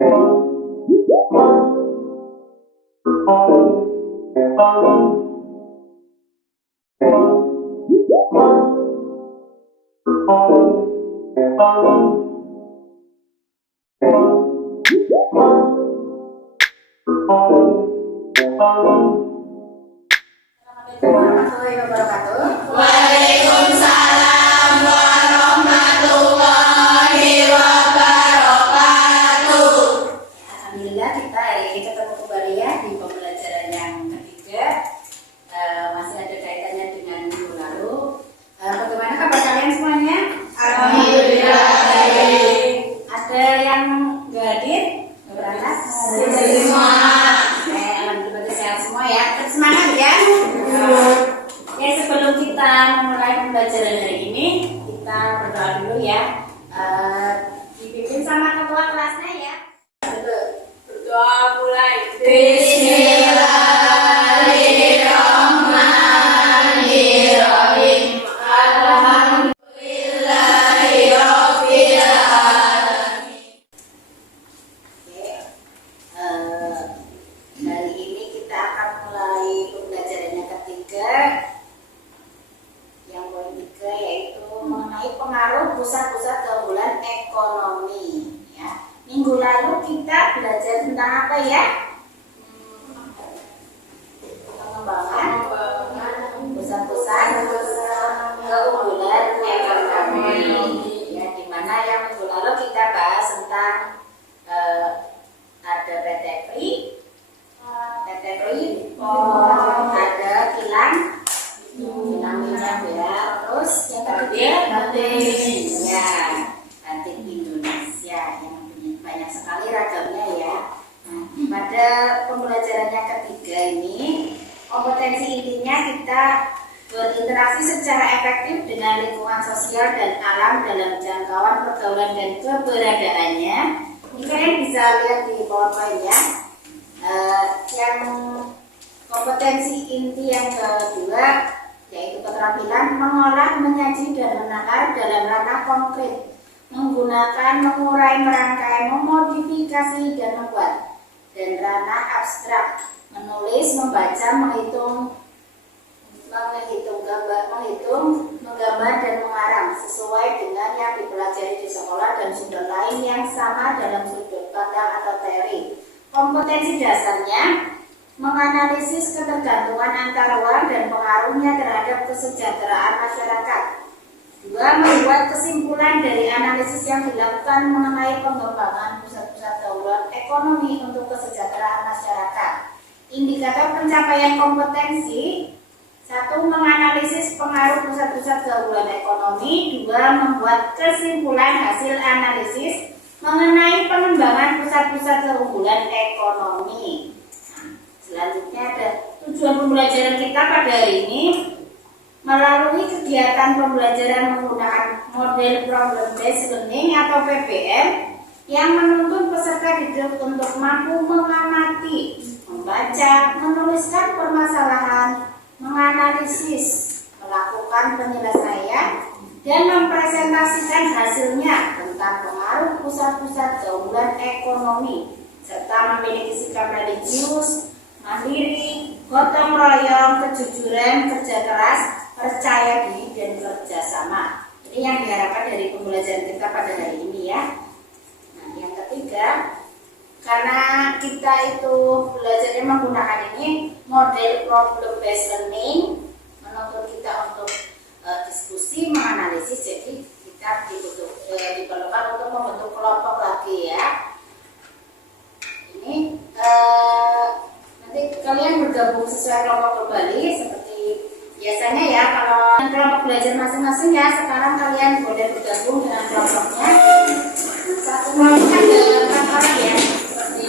warahmatullahi wabarakatuh. Waalaikumsalam warahmatullahi wabarakatuh. Alhamdulillah kita hari ini ketemu kembali ya di pembelajaran yang ketiga. Masih ada kaitannya dengan minggu lalu. Bagaimana kabar kalian semuanya? Alhamdulillah baik. Ada yang nggak hadir? Nggak berangkat? Semua. Alhamdulillah sehat semua ya. Tetap semangat ya. Oke, sebelum kita memulai pembelajaran hari ini, kita berdoa dulu ya. Dipimpin sama ketua kelasnya ya. Berdoa mulai. Bismillahirrahmanirrahim. Alhamdulillahirabbil alamin. Oke, hari ini kita akan mulai pembelajaran yang ketiga. Yang poin 3 yaitu mengenai pengaruh pusat-pusat keunggulan ekonomi. Ya, minggu lalu kita belajar tentang apa ya? Pengembangan pusat-pusat keunggulan ekonomi. Ya, dimana yang minggu lalu kita bahas tentang ada PT Free, ada kilang minyak ya, terus yang ketiga ya batik Indonesia yang banyak sekali ragamnya ya. Nah, pada pembelajaran yang ketiga ini kompetensi intinya kita berinteraksi secara efektif dengan lingkungan sosial dan alam dalam jangkauan pergaulan dan keberadaannya. Ini kalian bisa lihat di PowerPoint ya. Yang kompetensi inti yang kedua yaitu keterampilan mengolah, menyaji, dan menakar dalam ranah konkret, menggunakan, mengurai, merangkai, memodifikasi, dan membuat, dan ranah abstrak, menulis, membaca, menghitung, menggambar, dan mengarang sesuai dengan yang dipelajari di sekolah dan sumber lain yang sama dalam sudut pandang atau teori. Kompetensi dasarnya menganalisis ketergantungan antar uang dan pengaruhnya terhadap kesejahteraan masyarakat. 2. Membuat kesimpulan dari analisis yang dilakukan mengenai pengembangan pusat-pusat keunggulan ekonomi untuk kesejahteraan masyarakat. Indikator pencapaian kompetensi: 1. Menganalisis pengaruh pusat-pusat keunggulan ekonomi. 2. Membuat kesimpulan hasil analisis mengenai pengembangan pusat-pusat keunggulan ekonomi. Selanjutnya ada tujuan pembelajaran kita pada hari ini. Melalui kegiatan pembelajaran menggunakan model problem based learning atau PBL yang menuntun peserta didik untuk mampu mengamati, membaca, menuliskan permasalahan, menganalisis, melakukan penyelesaian, dan mempresentasikan hasilnya tentang pengaruh pusat-pusat keunggulan ekonomi, serta memiliki sikap religius, mandiri, gotong royong, kejujuran, kerja keras, percaya diri, dan kerjasama. Ini yang diharapkan dari pembelajaran kita pada hari ini ya. Nah, yang ketiga, karena kita itu belajarnya menggunakan ini model problem based learning, menuntut kita untuk diskusi, menganalisis, jadi kita diperlukan untuk membentuk kelompok lagi ya. Ini nanti kalian bergabung sesuai kelompok kembali seperti biasanya ya. Kalau kelompok belajar masing-masing ya, sekarang kalian boleh bergabung dengan kelompoknya. Satu kelompok ada 4 orang ya, seperti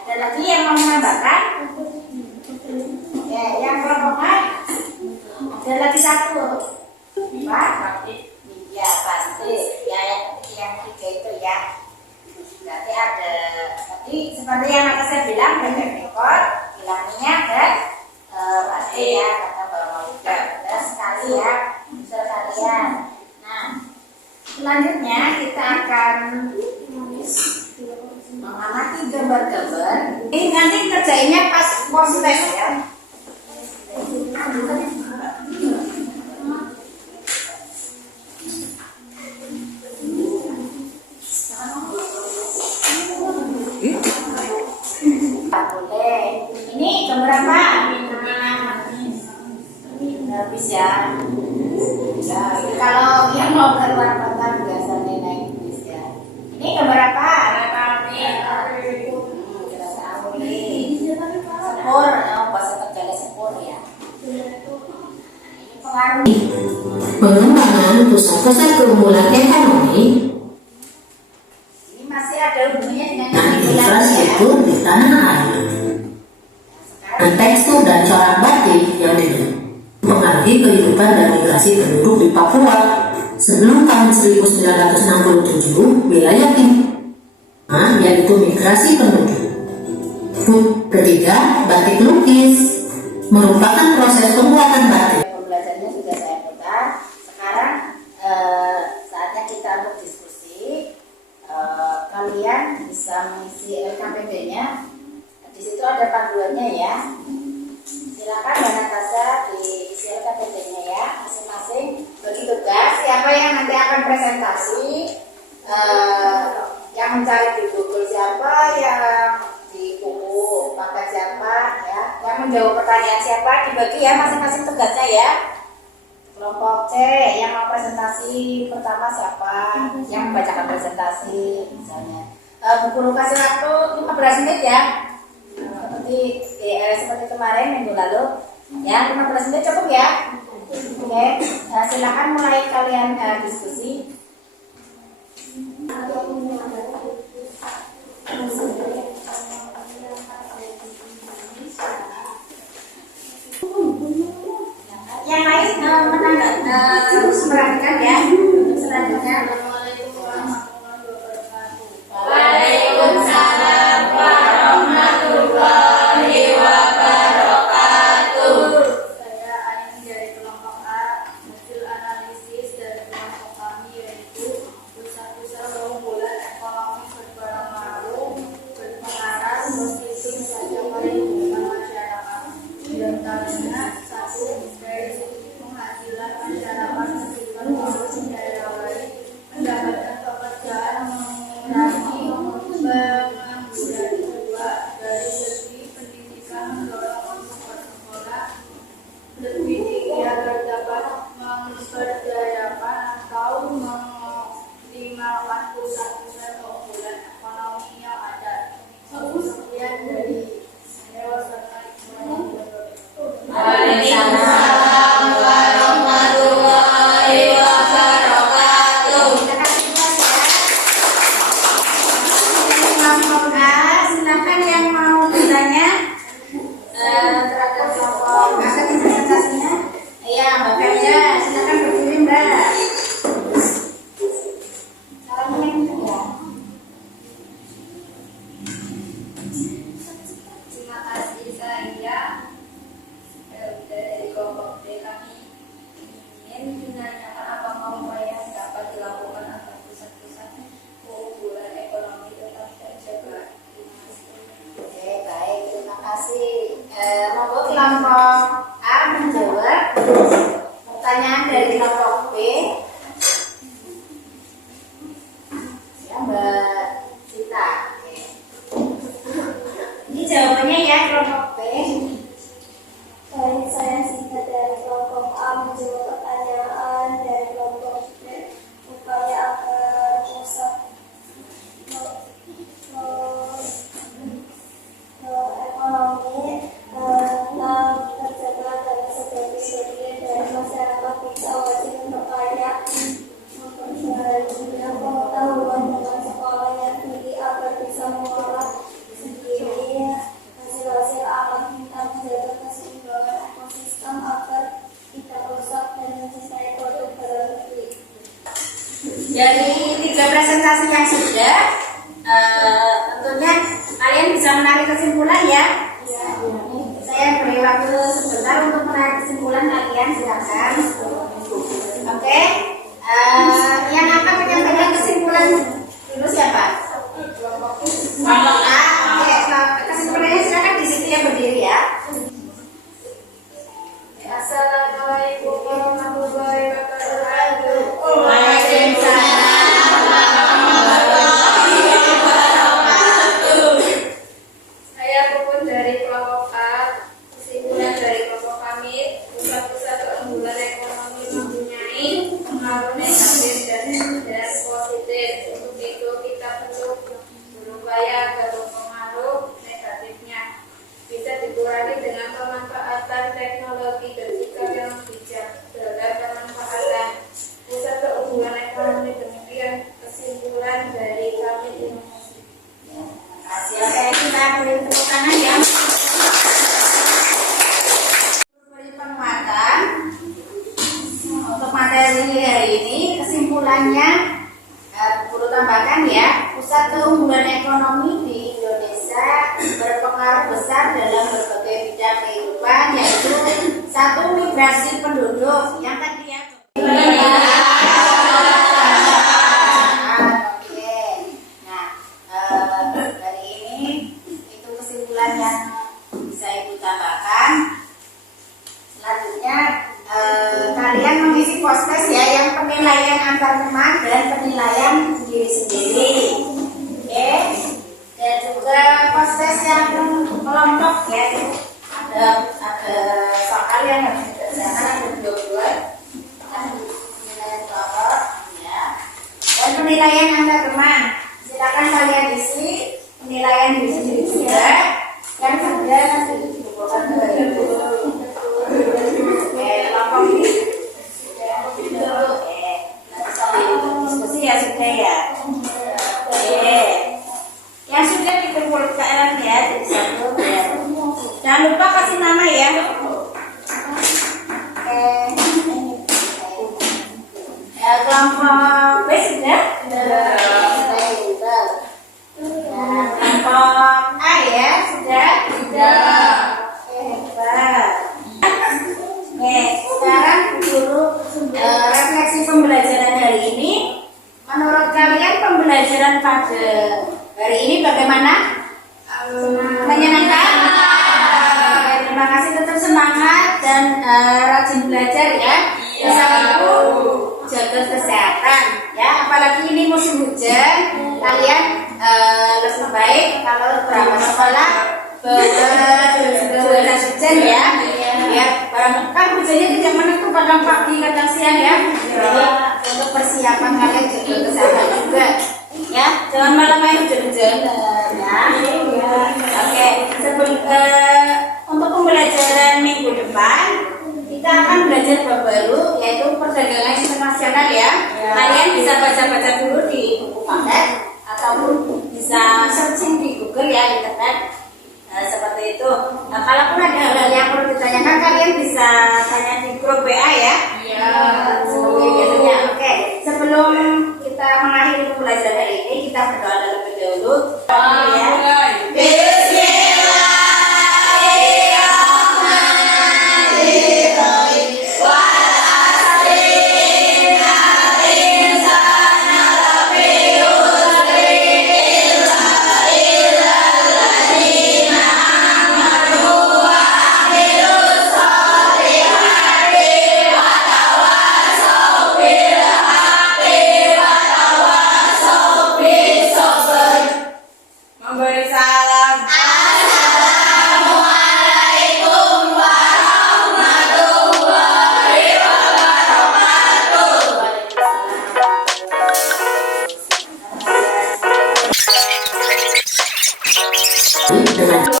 ada lagi yang mau menambahkan? Ya, yang kelompoknya ada lagi 1. Pak? Ya, seperti yang akan saya bilang, bebek rekor, hilang minyak dan pasti ya kata Mbak Maulida. Dan sekali ya, unsur kalian. Nah, selanjutnya kita akan mengamati gambar-gambar. Ini nanti kerjainnya pas pos tes ya. Boleh. Ini gambar apa? Habis ya. Nah, kalau yang mau keluar kota biasanya naik bis ya. Ini gambar apa? Sepur, bahasa Tegalnya sepur ya. Ini pengaruh. Pengembangan pusat-pusat keunggulan ekonomi Ini masih ada hubungannya dengan dan keunggulan ya. infrastruktur di tanah air. Dan tekstur dan corak batik yang mempengaruhi kehidupan dan migrasi penduduk di Papua sebelum tahun 1967, wilayah ini yaitu migrasi penduduk. Ketiga, batik lukis merupakan proses pembuatan batik. Pembelajarannya sudah saya putar. Sekarang saatnya kita untuk diskusi. Kalian bisa mengisi LKPD-nya. Di situ ada panduannya ya. Silakan Mbak Natasha diisi LKPD-nya ya, masing-masing bagi tugas. Siapa yang nanti akan presentasi, yang mencari di Google siapa, yang di buku pakai siapa, ya, yang menjawab pertanyaan siapa, dibagi ya masing-masing tugasnya ya. Kelompok C yang mau presentasi pertama siapa, yang membacakan presentasi misalnya. Bu kasih waktu 15 menit ya. Seperti kemarin minggu lalu ya, 15 menit cukup ya. Oke, silakan mulai kalian diskusi. Yang lain perhatikan ya. Selanjutnya. Waalaikumsalam warahmatullahi wabarakatuh. Saya Ain dari kelompok A. Hasil analisis dari kelompok kami yaitu pusat-pusat keunggulan ekonomi berpengaruh positif pada kehidupan masyarakat. Di antaranya satu, dari segi penghasilan masyarakat sekitar daerah lain mendapatkan pekerjaan mengurangi pengangguran. Dua, dari segi pendidikan mendorong sekolah lebih tinggi agar dapat memberdayakan atau mengoptimalkan pusat-pusat keunggulan ekonomi yang ada. Sekian dari saya. Waalaikumsalam warahmatullahi wabarakatuh. Kelompok A, silakan yang mau bertanya terhadap kelompok A tadi presentasinya. Iya, Mbak Ferda, silakan berdiri Mbak. Caranya yang itu ya. Terima kasih saya dari kelompok B. Kami ingin menanyakan apa upaya yang dapat dilakukan agar pusat-pusat keunggulan ekonomi tetap terjaga. Oke, baik, terima kasih. Monggo kelompok A menjawab pertanyaan dari kelompok B. Ya, Mbak Sita. Oke. Ini jawabannya ya kelompok B. Baik, saya Sita dari kelompok A menjawab pertanyaan dari kelompok B. Upaya agar pusat ekonomi tetap terjaga dan sebagai dari masyarakat bisa wajib berkarya memperoleh pengetahuan dengan sekolah yang tinggi agar bisa mengolah sendiri hasil-hasil alam kita menjaga keseimbangan ekosistem agar tidak rusak dan menyelesaikan produk dalam negeri. Dari 3 presentasi yang sudah, tentunya kalian bisa menarik kesimpulan ya. Saya beri waktu sebentar untuk menarik kesimpulan, kalian silakan. Oke, yang akan menyampaikan kesimpulan dulu siapa? Kelompok A. Oke, kesimpulannya silakan di situ yang berdiri ya. Assalamualaikum warahmatullahi wabarakatuh. Saya Puput dari kelompok A. Kesimpulan dari kelompok kami, pusat-pusat keunggulan ekonomi mempunyai pengaruh negatif dan positif. Untuk itu kita perlu berupaya agar pengaruh negatifnya bisa dikurangi dengan pemanfaatan teknologi dan sikap yang bijak terhadap pemanfaatan pusat keunggulan ekonomi. Demikian kesimpulan dari kami. Terima kasih. Oke, kita beri tepuk tangan ya. Beri penguatan untuk materi hari ini. Kesimpulannya, perlu tambahkan ya, pusat keunggulan ekonomi di Indonesia berpengaruh besar dalam berbagai bidang kehidupan, yaitu satu, migrasi penduduk yang tadi ya. Dari ini itu kesimpulan yang bisa Ibu tambahkan. Selanjutnya kalian mengisi post-test ya, yang penilaian antar teman dan penilaian diri sendiri. Oke. Dan juga post-test yang kelompok ya. Ada soal yang harus dikerjakan, ada 22. Penilaian kelompok ya. Dan penilaian antar teman. Silakan kalian isi penilaian diri sendiri juga. Yang ada nanti dikumpulkan ke kelompok ini. Nanti soal diskusi ya sudah ya. Yang sudah dikumpulkan ya jadi satu ya. Jangan lupa kasih nama ya. Kelompok B sudah. Kelompok A ya sudah. Hebat. Sekarang dulu refleksi pembelajaran hari ini. Menurut kalian pembelajaran pada hari ini bagaimana? Menyenangkan? Terima kasih, tetap semangat dan rajin belajar ya. Bersama Ibu jaga kesehatan ya. Apalagi ini musim hujan, kalian lebih baik kalau berangkat sekolah berjas hujan ya. Ya, kan hujannya tidak menentu, kadang pagi, kadang siang ya. Jadi untuk persiapan kalian jaga kesehatan juga. Ya, jangan malam-malam hujan-hujan ya. Oke, untuk pembelajaran minggu depan kita akan belajar bab baru, yaitu perdagangan internasional ya. Kalian bisa baca-baca dulu di buku paket ataupun bisa searching di Google ya, internet. Seperti itu. Nah, kalaupun ada hal-hal yang perlu ditanyakan, kalian bisa tanya di grup WA ya.